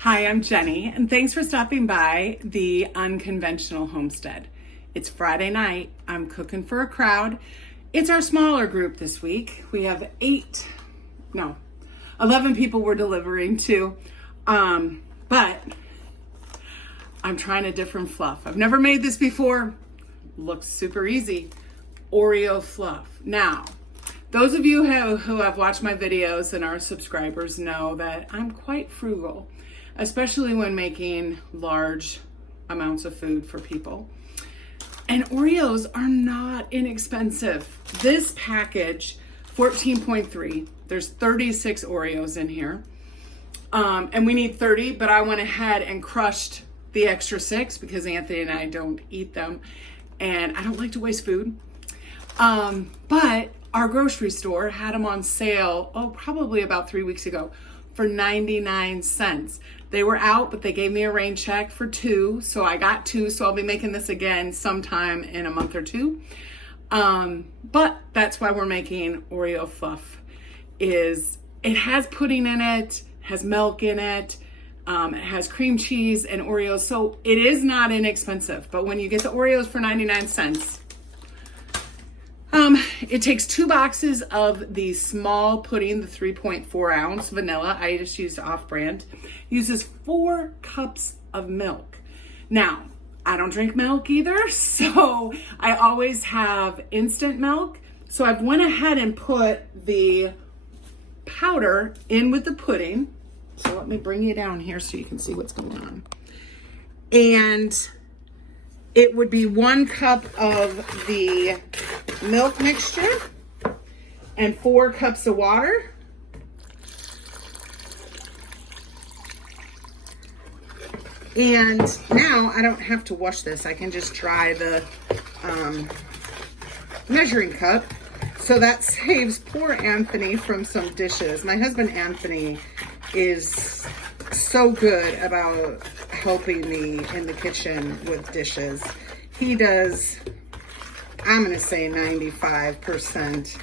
Hi, I'm Jenny, and thanks for stopping by the Unconventional Homestead. It's Friday night. I'm cooking for a crowd. It's our smaller group this week. We have 11 people we're delivering to. But I'm trying a different fluff. I've never made this before. Looks super easy. Oreo fluff. Now, those of you who have watched my videos and are subscribers know that I'm quite frugal, especially when making large amounts of food for people. And Oreos are not inexpensive. This package, 14.3, there's 36 Oreos in here. And we need 30, but I went ahead and crushed the extra 6 because Anthony and I don't eat them. And I don't like to waste food. But our grocery store had them on sale, probably about 3 weeks ago for 99 cents. They were out, but they gave me a rain check for 2. So I got 2. So I'll be making this again sometime in a month or 2. But that's why we're making Oreo fluff. It has pudding in it, has milk in it. It has cream cheese and Oreos. So it is not inexpensive. But when you get the Oreos for 99 cents, it takes 2 boxes of the small pudding, the 3.4 ounce vanilla. I just used off-brand. Uses 4 cups of milk. Now, I don't drink milk either, so I always have instant milk. So I've went ahead and put the powder in with the pudding. So let me bring you down here so you can see what's going on. And it would be 1 cup of the milk mixture and 4 cups of water. And now I don't have to wash this. I can just dry the measuring cup. So that saves poor Anthony from some dishes. My husband Anthony is so good about helping me in the kitchen with dishes. He does, I'm gonna say 95%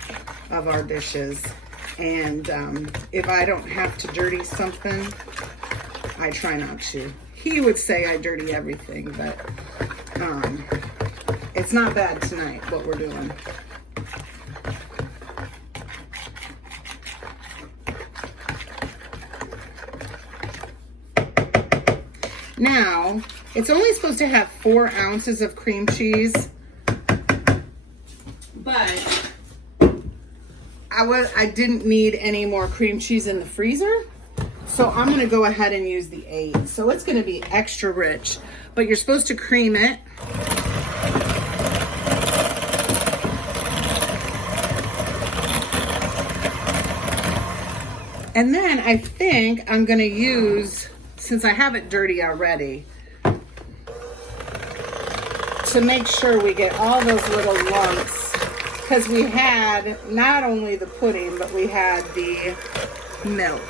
of our dishes. And if I don't have to dirty something, I try not to. He would say I dirty everything, but it's not bad tonight what we're doing. Now, it's only supposed to have 4 ounces of cream cheese, but I didn't need any more cream cheese in the freezer, so I'm going to go ahead and use the 8. So it's going to be extra rich, but you're supposed to cream it. And then I think I'm going to use, since I have it dirty already, to make sure we get all those little lumps, because we had not only the pudding, but we had the milk.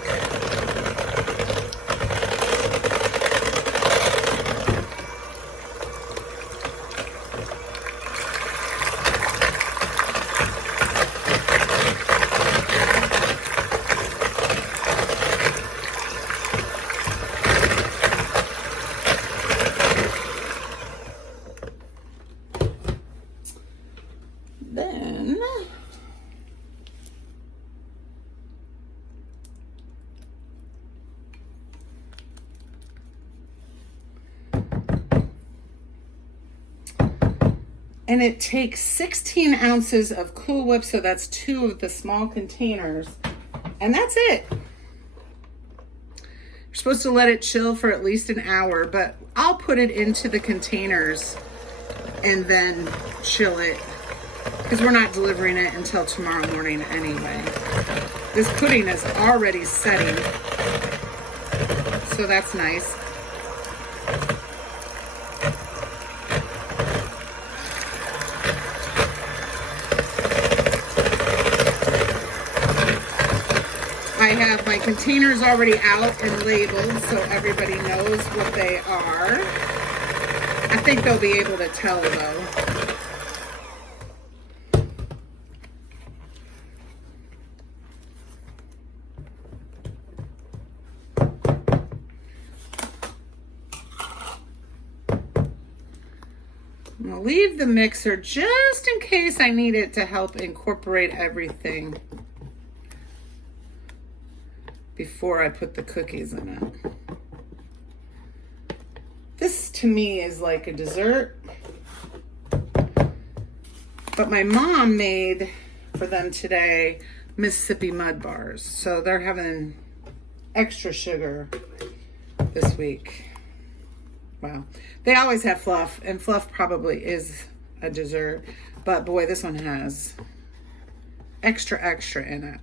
Then and it takes 16 ounces of Cool Whip, so that's 2 of the small containers, and that's it. You're supposed to let it chill for at least an hour, but I'll put it into the containers and then chill it, because we're not delivering it until tomorrow morning anyway. This pudding is already setting, so that's nice. I have my containers already out and labeled so everybody knows what they are. I think they'll be able to tell though. I'll leave the mixer just in case I need it to help incorporate everything before I put the cookies in it. This to me is like a dessert, but my mom made for them today Mississippi mud bars. So they're having extra sugar this week. Wow. They always have fluff, and fluff probably is a dessert, but boy, this one has extra in it.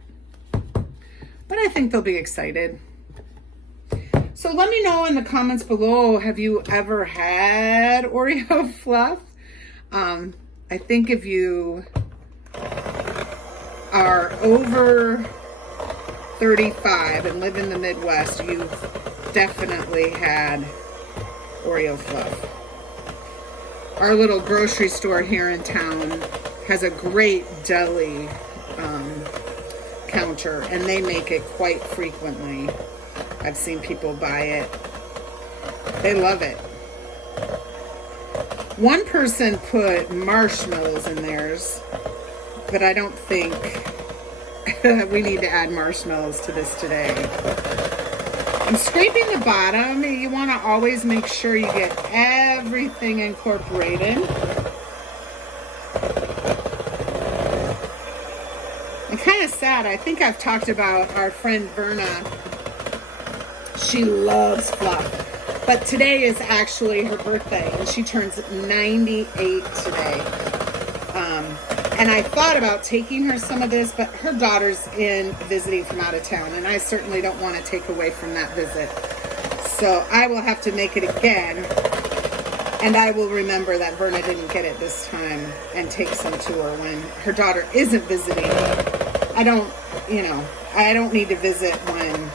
But I think they'll be excited. So let me know in the comments below, have you ever had Oreo fluff? I think if you are over 35 and live in the Midwest, you've definitely had Oreo fluff. Our little grocery store here in town has a great deli counter, and they make it quite frequently. I've seen people buy it. They love it. One person put marshmallows in theirs, but I don't think we need to add marshmallows to this today. I'm scraping the bottom. You want to always make sure you get everything incorporated. I'm kind of sad. I think I've talked about our friend Verna. She loves fluff. But today is actually her birthday, and she turns 98 today. And I thought about taking her some of this, but her daughter's in visiting from out of town, and I certainly don't want to take away from that visit. So I will have to make it again, and I will remember that Verna didn't get it this time and take some to her when her daughter isn't visiting. I don't need to visit when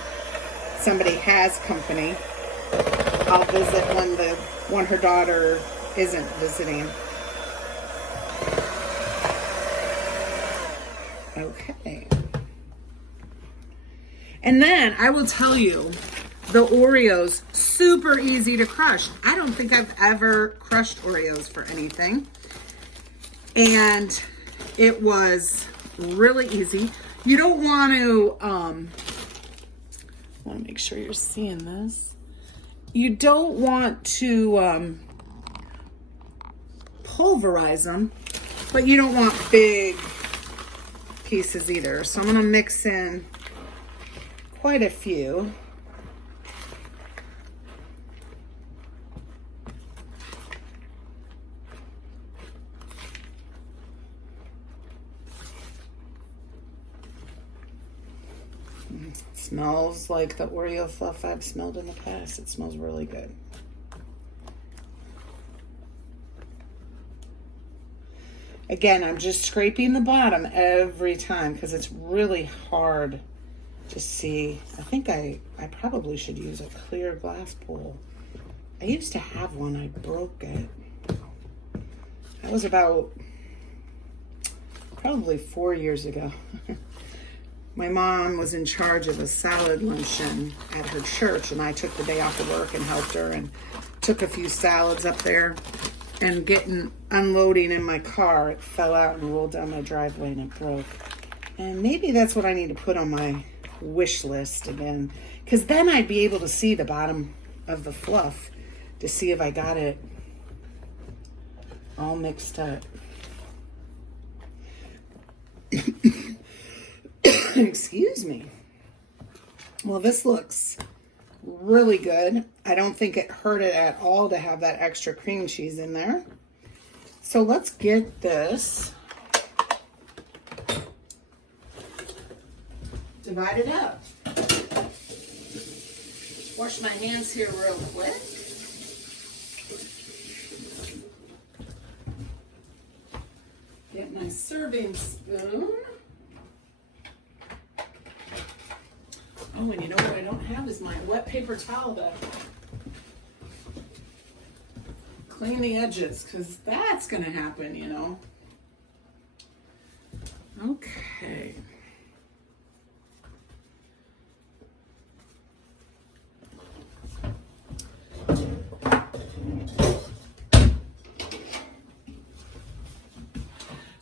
somebody has company. I'll visit when her daughter isn't visiting. Okay. And then I will tell you, the Oreos, super easy to crush. I don't think I've ever crushed Oreos for anything. And it was really easy. You don't want to, I want to make sure you're seeing this. You don't want to pulverize them, but you don't want big pieces either. So I'm going to mix in quite a few. It smells like the Oreo fluff I've smelled in the past. It smells really good. Again, I'm just scraping the bottom every time because it's really hard to see. I think I probably should use a clear glass bowl. I used to have one. I broke it. That was about probably 4 years ago. My mom was in charge of a salad luncheon at her church, and I took the day off of work and helped her and took a few salads up there. And unloading in my car, it fell out and rolled down my driveway and it broke. And maybe that's what I need to put on my wish list again, because then I'd be able to see the bottom of the fluff to see if I got it all mixed up. Excuse me. Well, this looks really good. I don't think it hurt it at all to have that extra cream cheese in there. So let's get this divided up. Wash my hands here real quick. Get my serving spoon. Oh, and you know what I don't have is my wet paper towel to clean the edges, because that's going to happen, you know. Okay.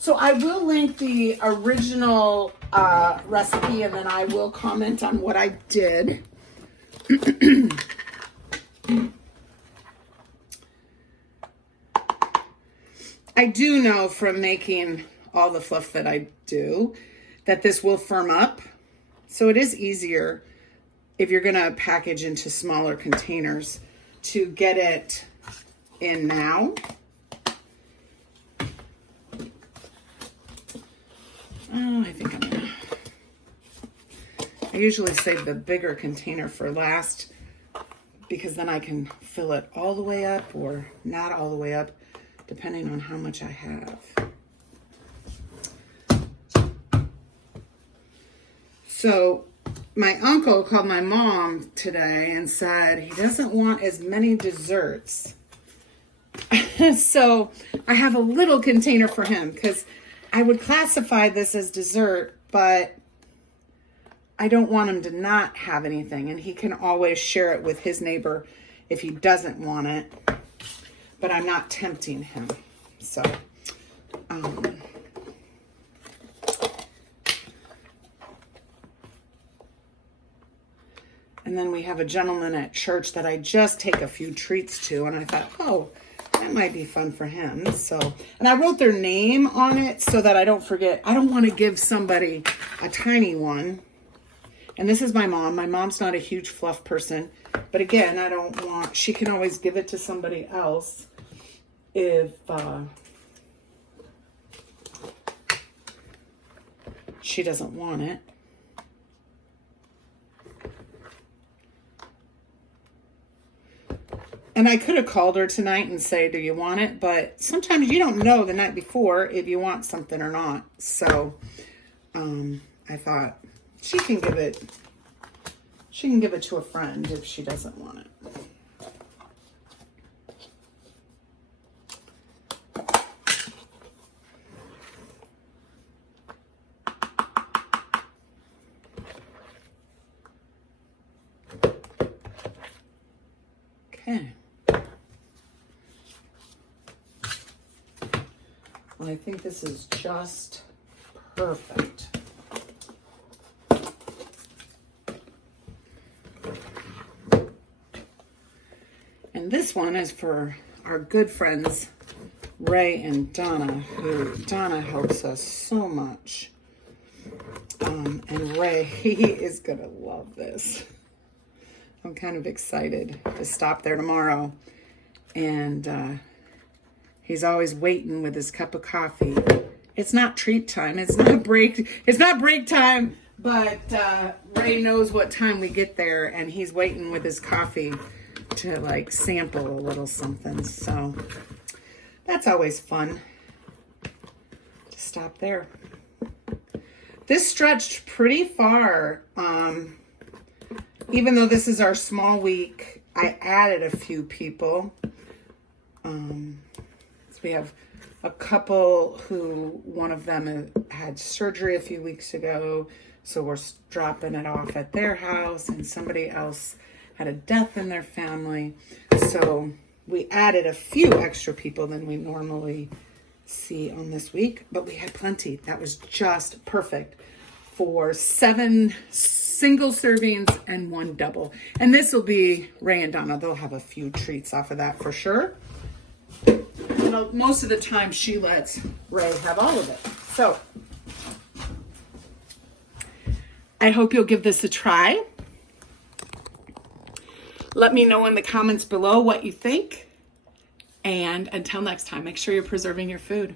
So I will link the original recipe, and then I will comment on what I did. I do know from making all the fluff that I do that this will firm up. So it is easier if you're gonna package into smaller containers to get it in now. Oh, I think I'm gonna, I usually save the bigger container for last because then I can fill it all the way up or not all the way up, depending on how much I have. So my uncle called my mom today and said he doesn't want as many desserts. So I have a little container for him because I would classify this as dessert, but I don't want him to not have anything, and he can always share it with his neighbor if he doesn't want it, but I'm not tempting him. So, and then we have a gentleman at church that I just take a few treats to, and I thought, oh, that might be fun for him. So, and I wrote their name on it so that I don't forget. I don't want to give somebody a tiny one. And this is my mom. My mom's not a huge fluff person, but again, I don't want, she can always give it to somebody else if she doesn't want it. And I could have called her tonight and say, do you want it? But sometimes you don't know the night before if you want something or not. So I thought she can give it to a friend if she doesn't want it. Okay. Well, I think this is just perfect. And this one is for our good friends, Ray and Donna, who Donna helps us so much. And Ray, he is going to love this. I'm kind of excited to stop there tomorrow. And he's always waiting with his cup of coffee. It's not treat time. It's not break time. But Ray knows what time we get there, and he's waiting with his coffee to like sample a little something. So that's always fun to stop there. This stretched pretty far. Even though this is our small week, I added a few people. So we have a couple who, one of them had surgery a few weeks ago, so we're dropping it off at their house, and somebody else had a death in their family. So we added a few extra people than we normally see on this week, but we had plenty. That was just perfect for 7 single servings and 1 double. And this will be Ray and Donna. They'll have a few treats off of that for sure. And most of the time she lets Ray have all of it. So I hope you'll give this a try. Let me know in the comments below what you think. And until next time, make sure you're preserving your food.